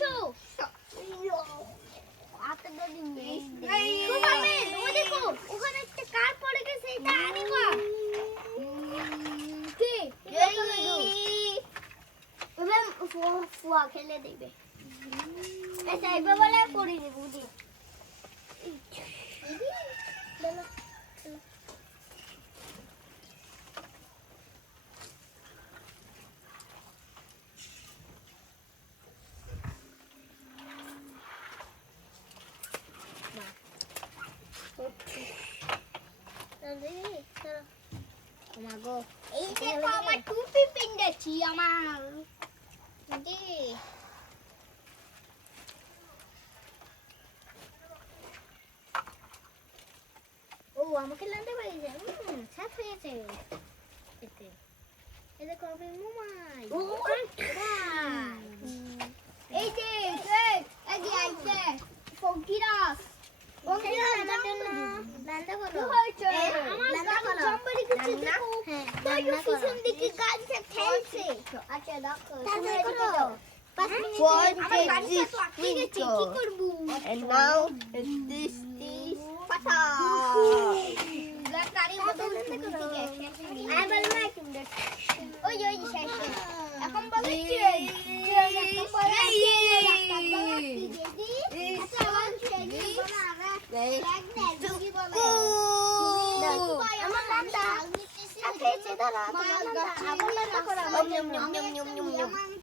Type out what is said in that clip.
এসো সুপারম্যান, ওই দেখো ওখানে একটা কার পড়ে গেছে, এটা আনিবা কে এবার ফুয়া খেলে দিবে আচ্ছা এবার বলে করে দেব বুঝি বলো এই দেখো আমার টুপি পিন্দেছি আমার জি ও আমাকে লানতে পারিছে সাফ হয়েছে এতে এই দেখো আমি মোমাই এই যে এই আইছে ফকিরাস লান্দা করো লান্দা করো জম্বরি কিছু দেখো তো পিছন দিকে গাছে খেলছে আচ্ছা দেখো তুমি এদিকে যাও 5 মিনিট আমার গাড়িটা তো আটকে গেছে কি করব and now this পাতা ব্ল্যাক গাড়ি মতো উঠতে করো আই বল না তুমি ওই ওই শেষ এখন বলে কি এখন বলে